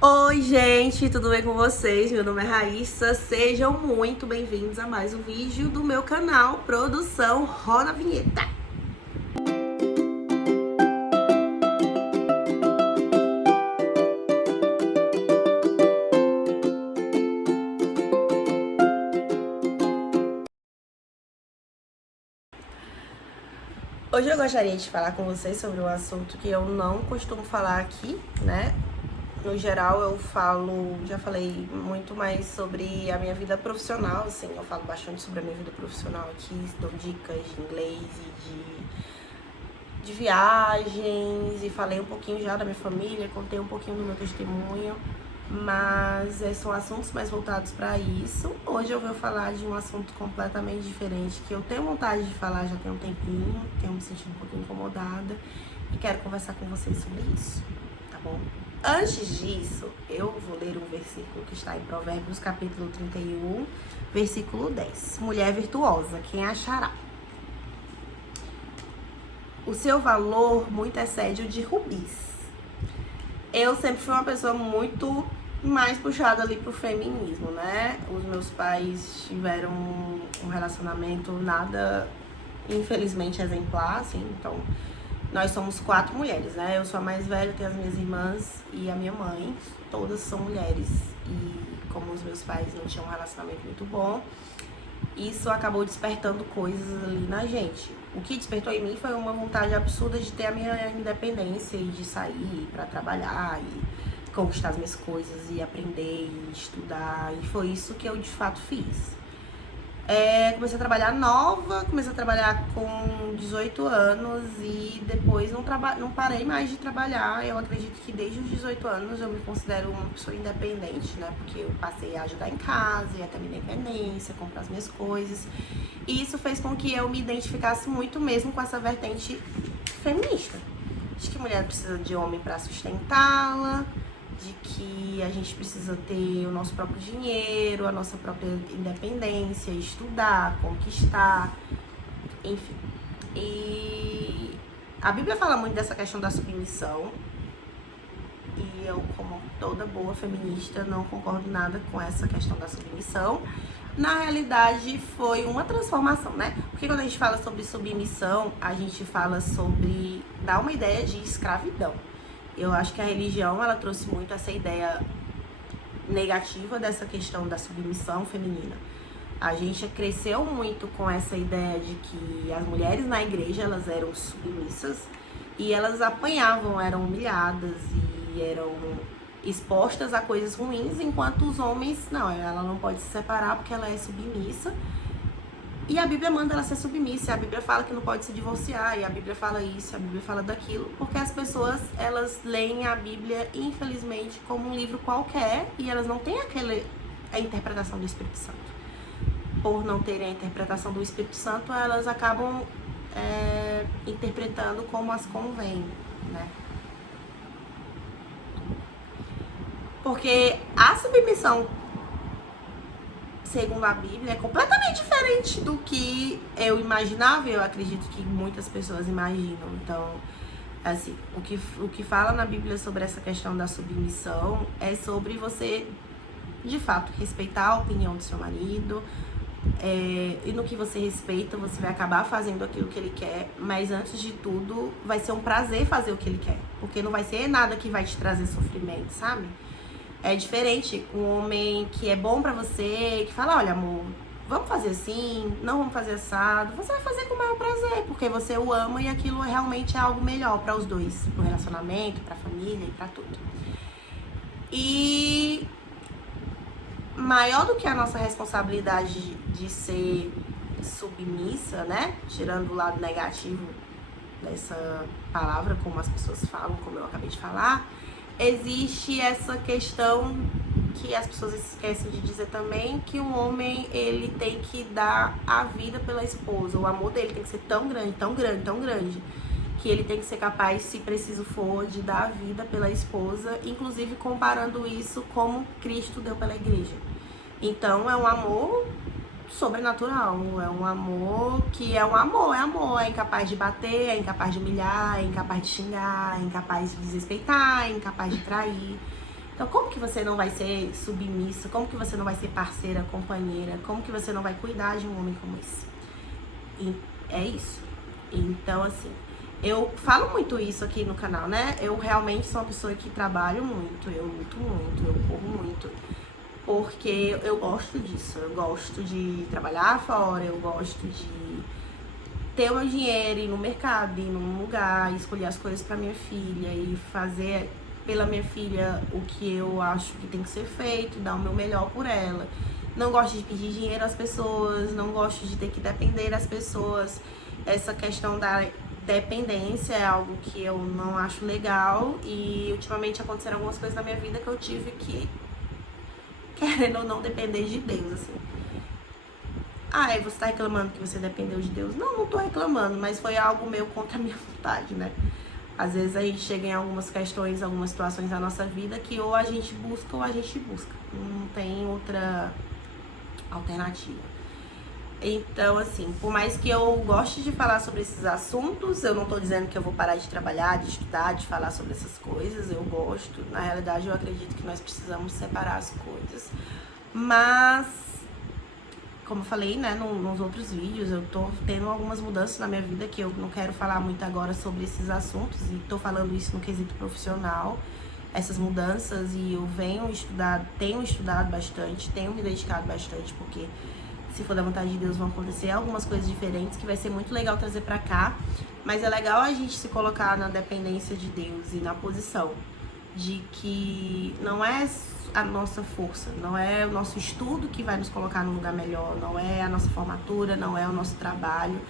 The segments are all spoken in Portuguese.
Oi, gente, tudo bem com vocês? Meu nome é Raíssa, sejam muito bem-vindos a mais um vídeo do meu canal Produção Roda a Vinheta. Hoje eu gostaria de falar com vocês sobre um assunto que eu não costumo falar aqui, né? No geral eu já falei muito mais sobre a minha vida profissional, assim, eu falo bastante sobre a minha vida profissional aqui, dou dicas de inglês e de viagens, e falei um pouquinho já da minha família, contei um pouquinho do meu testemunho, mas são assuntos mais voltados para isso. Hoje eu vou falar de um assunto completamente diferente, que eu tenho vontade de falar já tem um tempinho, tenho me sentido um pouquinho incomodada, e quero conversar com vocês sobre isso, tá bom? Antes disso, eu vou ler um versículo que está em Provérbios, capítulo 31, versículo 10. Mulher virtuosa, quem achará? O seu valor muito excede o de rubis. Eu sempre fui uma pessoa muito mais puxada ali pro feminismo, né? Os meus pais tiveram um relacionamento nada, infelizmente, exemplar, assim, então nós somos 4 mulheres, né? Eu sou a mais velha, tenho as minhas irmãs e a minha mãe. Todas são mulheres. E como os meus pais não tinham um relacionamento muito bom, isso acabou despertando coisas ali na gente. O que despertou em mim foi uma vontade absurda de ter a minha independência e de sair pra trabalhar e conquistar as minhas coisas e aprender e estudar. E foi isso que eu de fato fiz. Comecei a trabalhar nova, comecei a trabalhar com 18 anos e depois não parei mais de trabalhar. Eu acredito que desde os 18 anos eu me considero uma pessoa independente, né? Porque eu passei a ajudar em casa, ia ter minha independência, comprar as minhas coisas. E isso fez com que eu me identificasse muito mesmo com essa vertente feminista. De que mulher precisa de homem para sustentá-la, de que a gente precisa ter o nosso próprio dinheiro, a nossa própria independência, estudar, conquistar, enfim. E a Bíblia fala muito dessa questão da submissão, e eu, como toda boa feminista, não concordo nada com essa questão da submissão. Na realidade, foi uma transformação, né? Porque quando a gente fala sobre submissão, a gente fala sobre dar uma ideia de escravidão. Eu acho que a religião, ela trouxe muito essa ideia negativa dessa questão da submissão feminina. A gente cresceu muito com essa ideia de que as mulheres na igreja, elas eram submissas e elas apanhavam, eram humilhadas e eram expostas a coisas ruins, enquanto os homens, não, ela não pode se separar porque ela é submissa. E a Bíblia manda ela ser submissa, a Bíblia fala que não pode se divorciar, e a Bíblia fala isso, a Bíblia fala daquilo, porque as pessoas, elas leem a Bíblia, infelizmente, como um livro qualquer, e elas não têm a interpretação do Espírito Santo. Por não terem a interpretação do Espírito Santo, elas acabam interpretando como as convém, né? Porque a submissão, segundo a Bíblia, é completamente diferente do que eu imaginava, e eu acredito que muitas pessoas imaginam. Então, assim, o que fala na Bíblia sobre essa questão da submissão é sobre você, de fato, respeitar a opinião do seu marido, e no que você respeita, você vai acabar fazendo aquilo que ele quer, mas antes de tudo, vai ser um prazer fazer o que ele quer, porque não vai ser nada que vai te trazer sofrimento, sabe? É diferente um homem que é bom pra você, que fala, olha amor, vamos fazer assim, não vamos fazer assado. Você vai fazer com o maior prazer, porque você o ama e aquilo realmente é algo melhor para os dois, pro relacionamento, pra família e pra tudo. E maior do que a nossa responsabilidade de ser submissa, né? Tirando o lado negativo dessa palavra, como as pessoas falam, como eu acabei de falar, existe essa questão que as pessoas esquecem de dizer também, que um homem, ele tem que dar a vida pela esposa. O amor dele tem que ser tão grande, tão grande, tão grande, que ele tem que ser capaz, se preciso for, de dar a vida pela esposa, inclusive comparando isso como Cristo deu pela igreja. Então é um amor sobrenatural, é um amor que é amor, é incapaz de bater, é incapaz de humilhar, é incapaz de xingar, é incapaz de desrespeitar, é incapaz de trair. Então, como que você não vai ser submissa? Como que você não vai ser parceira, companheira? Como que você não vai cuidar de um homem como esse? E é isso. Então, assim, eu falo muito isso aqui no canal, né? Eu realmente sou uma pessoa que trabalho muito, eu luto muito, eu corro muito. Porque eu gosto disso, eu gosto de trabalhar fora, eu gosto de ter o meu dinheiro, ir no mercado, ir num lugar, escolher as coisas pra minha filha e fazer pela minha filha o que eu acho que tem que ser feito, dar o meu melhor por ela. Não gosto de pedir dinheiro às pessoas, não gosto de ter que depender das pessoas. Essa questão da dependência é algo que eu não acho legal e ultimamente aconteceram algumas coisas na minha vida que eu tive que, querendo ou não, depender de Deus, assim. Ah, e você tá reclamando que você dependeu de Deus? Não, não tô reclamando, mas foi algo meio contra a minha vontade, né? Às vezes a gente chega em algumas questões, algumas situações da nossa vida que ou a gente busca ou a gente busca. Não tem outra alternativa. Então, assim, por mais que eu goste de falar sobre esses assuntos, eu não tô dizendo que eu vou parar de trabalhar, de estudar, de falar sobre essas coisas. Eu gosto. Na realidade, eu acredito que nós precisamos separar as coisas. Mas, como eu falei, né, nos outros vídeos, eu tô tendo algumas mudanças na minha vida que eu não quero falar muito agora sobre esses assuntos. E tô falando isso no quesito profissional, essas mudanças. E eu tenho estudado bastante, tenho me dedicado bastante, porque se for da vontade de Deus, vão acontecer algumas coisas diferentes que vai ser muito legal trazer pra cá. Mas é legal a gente se colocar na dependência de Deus e na posição de que não é a nossa força, não é o nosso estudo que vai nos colocar num lugar melhor, não é a nossa formatura, não é o nosso trabalho.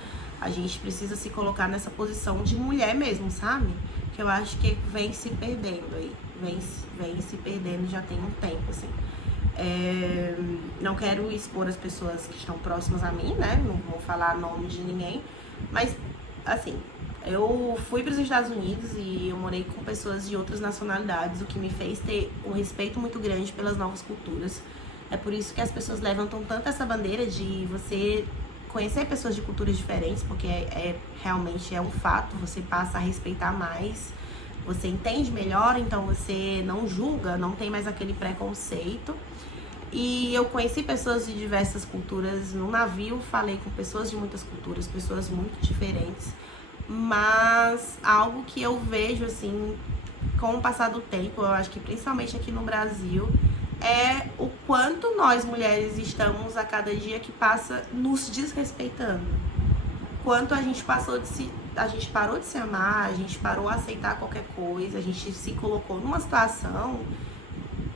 A gente precisa se colocar nessa posição de mulher mesmo, sabe? Que eu acho que vem se perdendo aí, vem se perdendo já tem um tempo, assim. Não quero expor as pessoas que estão próximas a mim, né? Não vou falar nome de ninguém. Mas, assim, eu fui para os Estados Unidos e eu morei com pessoas de outras nacionalidades, o que me fez ter um respeito muito grande pelas novas culturas. É por isso que as pessoas levantam tanto essa bandeira de você conhecer pessoas de culturas diferentes, porque realmente é um fato, você passa a respeitar mais, você entende melhor, então você não julga, não tem mais aquele preconceito. E eu conheci pessoas de diversas culturas no navio, falei com pessoas de muitas culturas, pessoas muito diferentes, mas algo que eu vejo, assim, com o passar do tempo, eu acho que principalmente aqui no Brasil, é o quanto nós mulheres estamos a cada dia que passa nos desrespeitando. Quanto a gente parou de se amar, a gente parou a aceitar qualquer coisa, a gente se colocou numa situação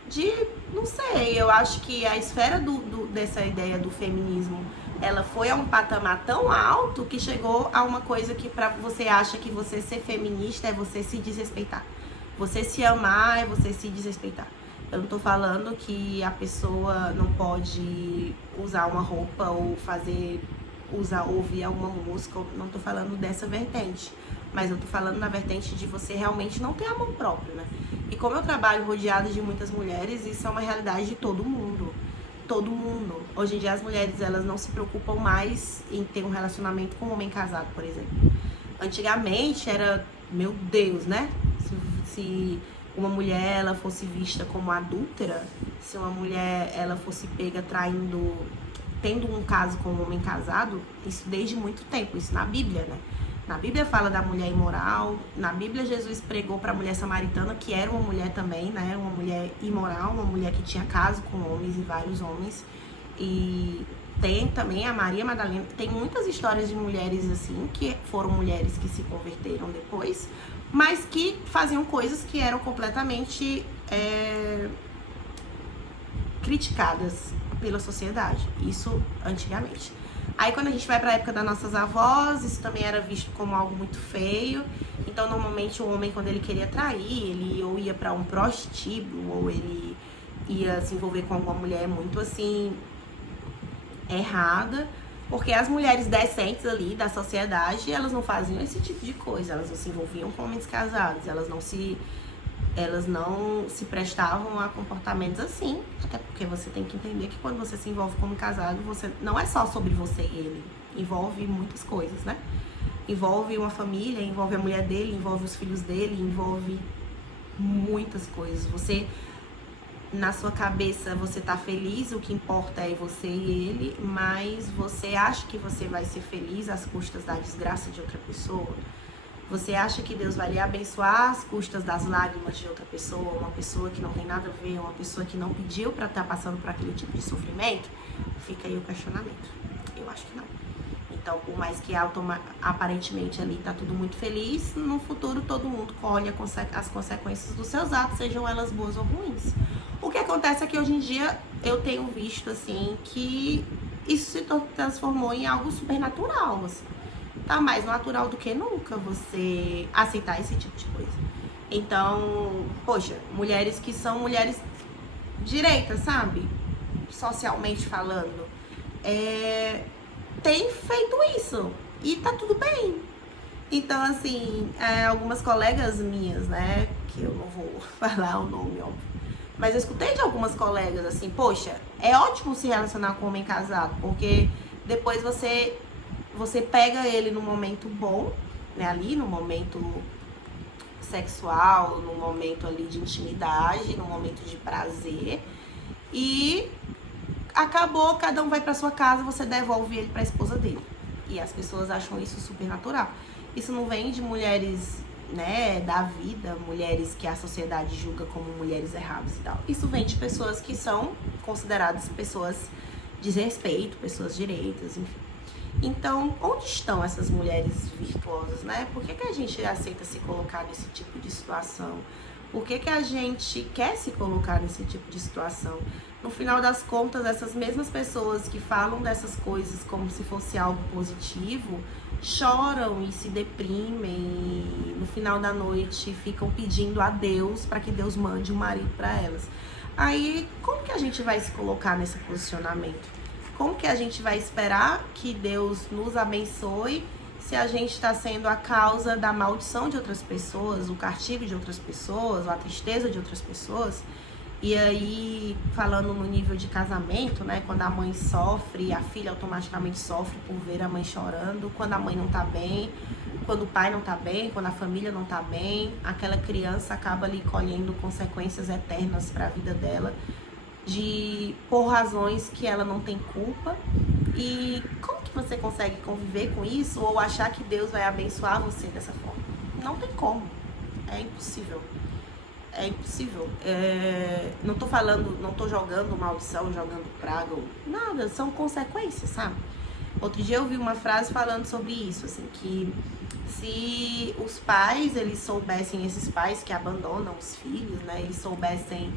de, não sei, eu acho que a esfera dessa ideia do feminismo, ela foi a um patamar tão alto que chegou a uma coisa que pra você acha que você ser feminista é você se desrespeitar. Você se amar é você se desrespeitar. Eu não tô falando que a pessoa não pode usar uma roupa ou ouvir alguma música, não tô falando dessa vertente. Mas eu tô falando na vertente de você realmente não ter amor próprio, né? E como eu trabalho rodeada de muitas mulheres, isso é uma realidade de todo mundo. Todo mundo. Hoje em dia as mulheres, elas não se preocupam mais em ter um relacionamento com um homem casado, por exemplo. Antigamente era, meu Deus, né? Se uma mulher, ela fosse vista como adúltera, se uma mulher, ela fosse pega traindo, tendo um caso com um homem casado, isso desde muito tempo, isso na Bíblia, né? Na Bíblia fala da mulher imoral, na Bíblia Jesus pregou para a mulher samaritana, que era uma mulher também, né? Uma mulher imoral, uma mulher que tinha caso com homens e vários homens. E tem também a Maria Madalena, tem muitas histórias de mulheres assim, que foram mulheres que se converteram depois, mas que faziam coisas que eram completamente criticadas pela sociedade, isso antigamente. Aí quando a gente vai pra época das nossas avós, isso também era visto como algo muito feio. Então normalmente o homem, quando ele queria trair, ele ou ia pra um prostíbulo, ou ele ia se envolver com alguma mulher muito assim, errada. Porque as mulheres decentes ali da sociedade, elas não faziam esse tipo de coisa, elas não se envolviam com homens casados, elas não se prestavam a comportamentos assim, até porque você tem que entender que quando você se envolve como casado, você não é só sobre você e ele, envolve muitas coisas, né? Envolve uma família, envolve a mulher dele, envolve os filhos dele, envolve muitas coisas. Você na sua cabeça você tá feliz, o que importa é você e ele, mas você acha que você vai ser feliz às custas da desgraça de outra pessoa? Você acha que Deus vai lhe abençoar às custas das lágrimas de outra pessoa, uma pessoa que não tem nada a ver, uma pessoa que não pediu para estar passando por aquele tipo de sofrimento? Fica aí o questionamento. Eu acho que não. Então, por mais que aparentemente ali tá tudo muito feliz, no futuro todo mundo colhe as consequências dos seus atos, sejam elas boas ou ruins. O que acontece é que hoje em dia eu tenho visto, assim, que isso se transformou em algo supernatural, assim. Tá mais natural do que nunca você aceitar esse tipo de coisa. Então, poxa, mulheres que são mulheres direitas, sabe? Socialmente falando, tem feito isso. E tá tudo bem. Então, assim, algumas colegas minhas, né, que eu não vou falar o nome, óbvio, mas eu escutei de algumas colegas assim, poxa, é ótimo se relacionar com um homem casado, porque depois você pega ele no momento bom, né, ali no momento sexual, no momento ali de intimidade, no momento de prazer, e acabou, cada um vai pra sua casa, você devolve ele pra esposa dele. E as pessoas acham isso super natural. Isso não vem de mulheres, né, da vida, mulheres que a sociedade julga como mulheres erradas e tal. Isso vem de pessoas que são consideradas pessoas de respeito, pessoas direitas, enfim. Então, onde estão essas mulheres virtuosas, né? Por que a gente aceita se colocar nesse tipo de situação? Por que a gente quer se colocar nesse tipo de situação? No final das contas, essas mesmas pessoas que falam dessas coisas como se fosse algo positivo, choram e se deprimem e no final da noite ficam pedindo a Deus para que Deus mande um marido para elas. Aí, como que a gente vai se colocar nesse posicionamento? Como que a gente vai esperar que Deus nos abençoe se a gente está sendo a causa da maldição de outras pessoas, o castigo de outras pessoas, a tristeza de outras pessoas? E aí, falando no nível de casamento, né? Quando a mãe sofre, a filha automaticamente sofre por ver a mãe chorando. Quando a mãe não tá bem, quando o pai não tá bem, quando a família não tá bem, aquela criança acaba ali colhendo consequências eternas para a vida dela, por razões que ela não tem culpa. E como que você consegue conviver com isso ou achar que Deus vai abençoar você dessa forma? Não tem como. É impossível. É impossível. Não tô falando, não tô jogando maldição, jogando praga, nada, são consequências, sabe? Outro dia eu vi uma frase falando sobre isso, assim, que se os pais, eles soubessem, esses pais que abandonam os filhos, né, eles soubessem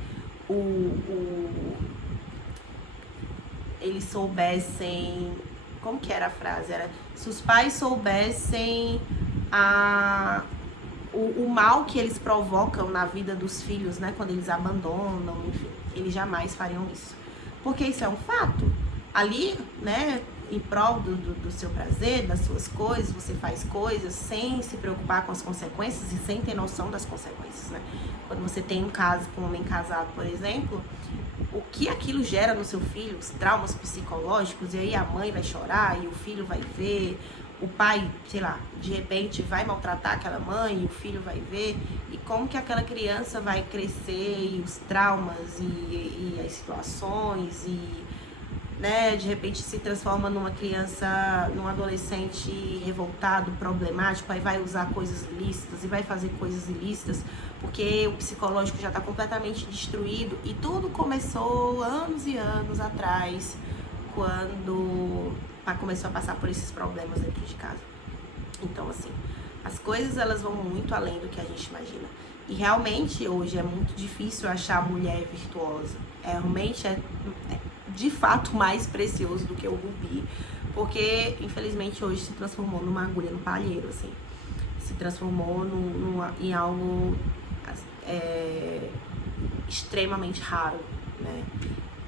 eles soubessem, como que era a frase? Era, se os pais soubessem o mal que eles provocam na vida dos filhos, né, quando eles abandonam, enfim, eles jamais fariam isso. Porque isso é um fato. Ali, né, em prol do seu prazer, das suas coisas, você faz coisas sem se preocupar com as consequências e sem ter noção das consequências, né? Quando você tem um caso com um homem casado, por exemplo, o que aquilo gera no seu filho, os traumas psicológicos, e aí a mãe vai chorar e o filho vai ver, o pai, sei lá, de repente vai maltratar aquela mãe e o filho vai ver, e como que aquela criança vai crescer, e os traumas e as situações, e, né, de repente se transforma numa criança, num adolescente revoltado, problemático, aí vai usar coisas ilícitas e vai fazer coisas ilícitas, porque o psicológico já está completamente destruído. E tudo começou anos e anos atrás, quando começou a passar por esses problemas dentro de casa. Então, assim, as coisas elas vão muito além do que a gente imagina. E realmente hoje é muito difícil achar mulher virtuosa. Realmente é de fato mais precioso do que o rubi, porque infelizmente hoje se transformou numa agulha no palheiro, assim, se transformou em algo extremamente raro, né?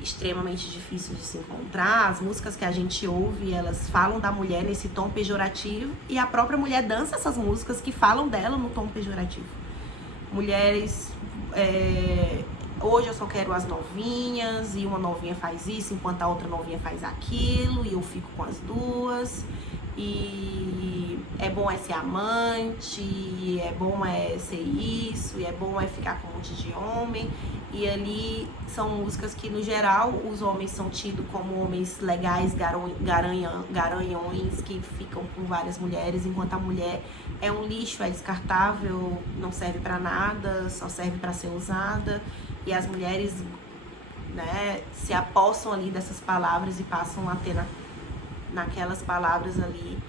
Extremamente difícil de se encontrar. As músicas que a gente ouve, elas falam da mulher nesse tom pejorativo, e a própria mulher dança essas músicas que falam dela no tom pejorativo. Mulheres, hoje eu só quero as novinhas, e uma novinha faz isso enquanto a outra novinha faz aquilo, e eu fico com as duas. e é bom é ser amante, é bom é ser isso, e é bom é ficar com um monte de homem. E ali são músicas que, no geral, os homens são tidos como homens legais, garanhões, que ficam com várias mulheres, enquanto a mulher é um lixo, é descartável, não serve pra nada, só serve pra ser usada. E as mulheres, né, se apossam ali dessas palavras e passam a ter naquelas palavras ali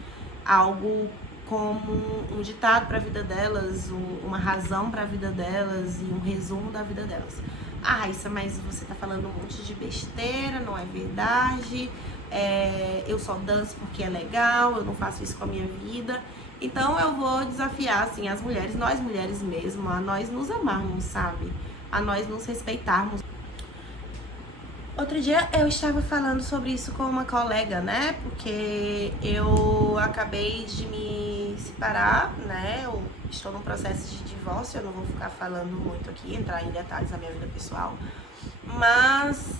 algo como um ditado para a vida delas, uma razão para a vida delas e um resumo da vida delas. Ah, Raíssa, mas você tá falando um monte de besteira, não é verdade, eu só danço porque é legal, eu não faço isso com a minha vida. Então eu vou desafiar, assim, as mulheres, nós mulheres mesmo, a nós nos amarmos, sabe? A nós nos respeitarmos. Outro dia eu estava falando sobre isso com uma colega, né? Porque eu acabei de me separar, né? Eu estou num processo de divórcio, eu não vou ficar falando muito aqui, entrar em detalhes da minha vida pessoal. Mas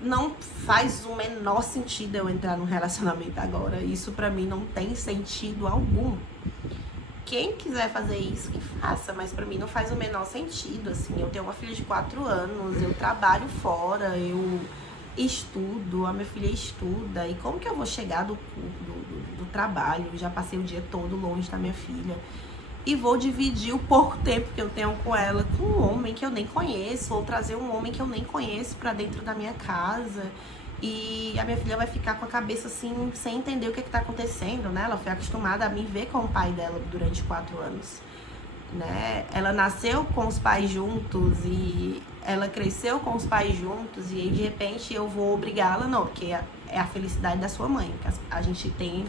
não faz o menor sentido eu entrar num relacionamento agora. Isso pra mim não tem sentido algum. Quem quiser fazer isso, que faça, mas pra mim não faz o menor sentido, assim. Eu tenho uma filha de 4 anos, eu trabalho fora, eu estudo, a minha filha estuda, e como que eu vou chegar do trabalho? Eu já passei o dia todo longe da minha filha, e vou dividir o pouco tempo que eu tenho com ela com um homem que eu nem conheço, ou trazer um homem que eu nem conheço pra dentro da minha casa. E a minha filha vai ficar com a cabeça assim, sem entender o que tá acontecendo, né? Ela foi acostumada a me ver com o pai dela durante 4 anos, né? Ela nasceu com os pais juntos e ela cresceu com os pais juntos, e aí de repente eu vou obrigá-la, não, porque é a felicidade da sua mãe. A gente tem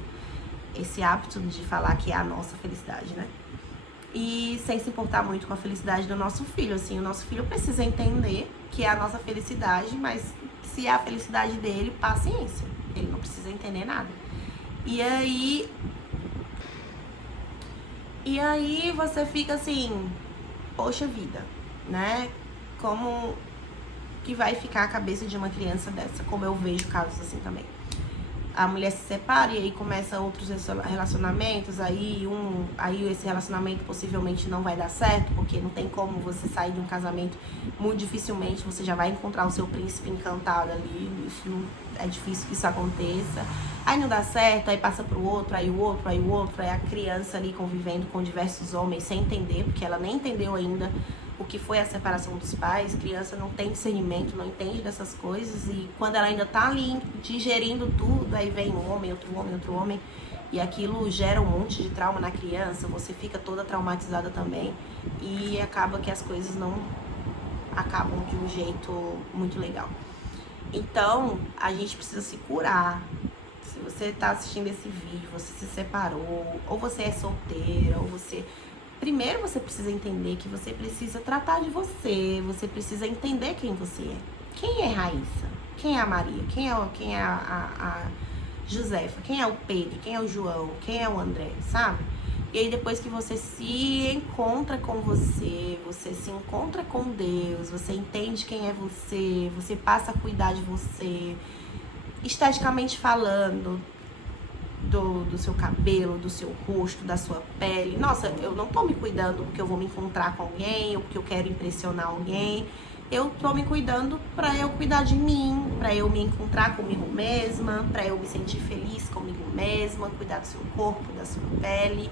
esse hábito de falar que é a nossa felicidade, né? E sem se importar muito com a felicidade do nosso filho, assim, o nosso filho precisa entender que é a nossa felicidade, mas se é a felicidade dele, paciência, ele não precisa entender nada. E aí você fica assim, poxa vida, né? Como que vai ficar a cabeça de uma criança dessa? Como eu vejo casos assim também. A mulher se separa e aí começa outros relacionamentos, aí esse relacionamento possivelmente não vai dar certo, porque não tem como você sair de um casamento, muito dificilmente você já vai encontrar o seu príncipe encantado ali, isso não, é difícil que isso aconteça. Aí não dá certo, aí passa pro outro, aí o outro, aí o outro, aí a criança ali convivendo com diversos homens sem entender, porque ela nem entendeu ainda o que foi a separação dos pais. Criança não tem discernimento, não entende dessas coisas, e quando ela ainda tá ali digerindo tudo, aí vem um homem, outro homem, outro homem, e aquilo gera um monte de trauma na criança, você fica toda traumatizada também, e acaba que as coisas não acabam de um jeito muito legal. Então, a gente precisa se curar. Se você tá assistindo esse vídeo, você se separou, ou você é solteira, ou você... Primeiro você precisa entender que você precisa tratar de você, você precisa entender quem você é. Quem é Raíssa? Quem é a Maria? Quem é a Josefa? Quem é o Pedro? Quem é o João? Quem é o André? Sabe? E aí depois que você se encontra com você, você se encontra com Deus, você entende quem é você, você passa a cuidar de você, esteticamente falando, do seu cabelo, do seu rosto, da sua pele. Nossa, eu não tô me cuidando porque eu vou me encontrar com alguém ou porque eu quero impressionar alguém. Eu tô me cuidando pra eu cuidar de mim, pra eu me encontrar comigo mesma, pra eu me sentir feliz comigo mesma, cuidar do seu corpo, da sua pele.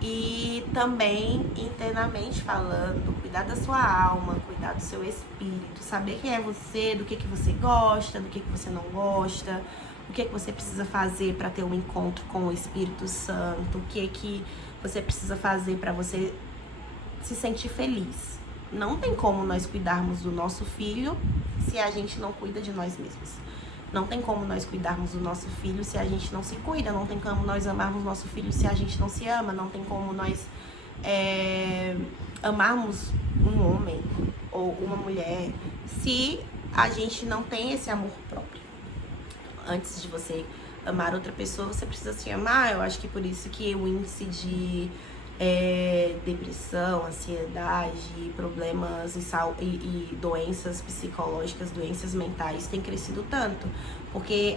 E também, internamente falando, cuidar da sua alma, cuidar do seu espírito, saber quem é você, do que você gosta, do que você não gosta, o que você precisa fazer para ter um encontro com o Espírito Santo, o que você precisa fazer para você se sentir feliz. Não tem como nós cuidarmos do nosso filho se a gente não cuida de nós mesmos. Não tem como nós cuidarmos do nosso filho se a gente não se cuida. Não tem como nós amarmos nosso filho se a gente não se ama. Não tem como nós amarmos um homem ou uma mulher se a gente não tem esse amor próprio. Antes de você amar outra pessoa, você precisa se amar. Eu acho que por isso que o índice de depressão, ansiedade, problemas e doenças psicológicas, doenças mentais tem crescido tanto, porque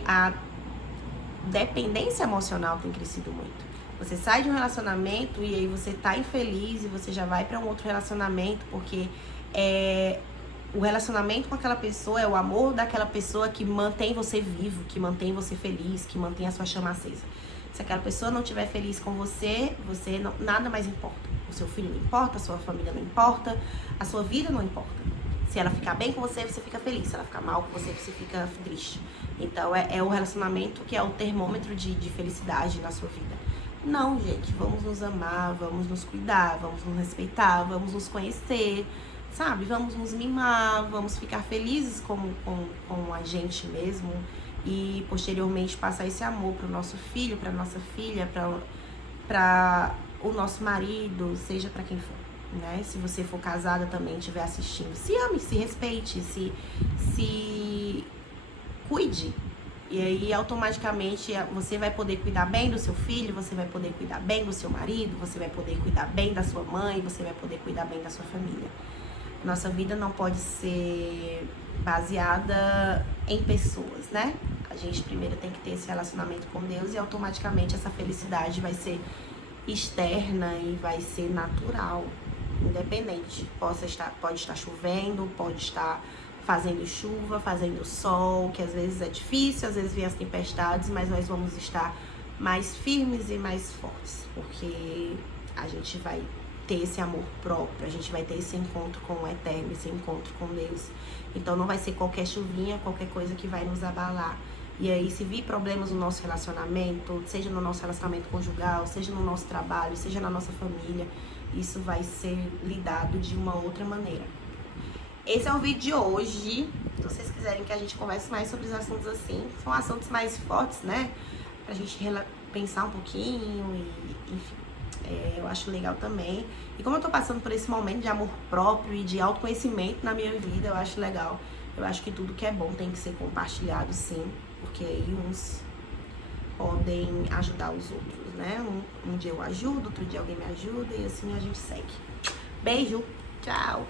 dependência emocional tem crescido muito. Você sai de um relacionamento e aí você tá infeliz e você já vai pra um outro relacionamento, porque o relacionamento com aquela pessoa é o amor daquela pessoa que mantém você vivo, que mantém você feliz, que mantém a sua chama acesa. Se aquela pessoa não estiver feliz com você, nada mais importa. O seu filho não importa, a sua família não importa, a sua vida não importa. Se ela ficar bem com você, você fica feliz. Se ela ficar mal com você, você fica triste. Então é o relacionamento que é o termômetro de felicidade na sua vida. Não, gente, vamos nos amar, vamos nos cuidar, vamos nos respeitar, vamos nos conhecer, sabe? Vamos nos mimar, vamos ficar felizes com a gente mesmo e posteriormente passar esse amor pro nosso filho, pra nossa filha, pra o nosso marido, seja pra quem for, né? Se você for casada também, estiver assistindo, se ame, se respeite, se cuide. E aí, automaticamente, você vai poder cuidar bem do seu filho, você vai poder cuidar bem do seu marido, você vai poder cuidar bem da sua mãe, você vai poder cuidar bem da sua família. Nossa vida não pode ser baseada em pessoas, né? A gente primeiro tem que ter esse relacionamento com Deus e automaticamente essa felicidade vai ser externa e vai ser natural, independente. Pode estar chovendo, pode estar fazendo chuva, fazendo sol, que às vezes é difícil, às vezes vem as tempestades, mas nós vamos estar mais firmes e mais fortes, porque a gente vai ter esse amor próprio, a gente vai ter esse encontro com o Eterno, esse encontro com Deus. Então não vai ser qualquer chuvinha, qualquer coisa que vai nos abalar. E aí, se vir problemas no nosso relacionamento, seja no nosso relacionamento conjugal, seja no nosso trabalho, seja na nossa família, isso vai ser lidado de uma outra maneira. Esse é o vídeo de hoje. Se vocês quiserem que a gente converse mais sobre os assuntos assim, são assuntos mais fortes, né? Pra gente pensar um pouquinho e, enfim, eu acho legal também. E como eu tô passando por esse momento de amor próprio e de autoconhecimento na minha vida, eu acho legal. Eu acho que tudo que é bom tem que ser compartilhado, sim, porque aí uns podem ajudar os outros, né? Um dia eu ajudo, outro dia alguém me ajuda e assim a gente segue. Beijo, tchau!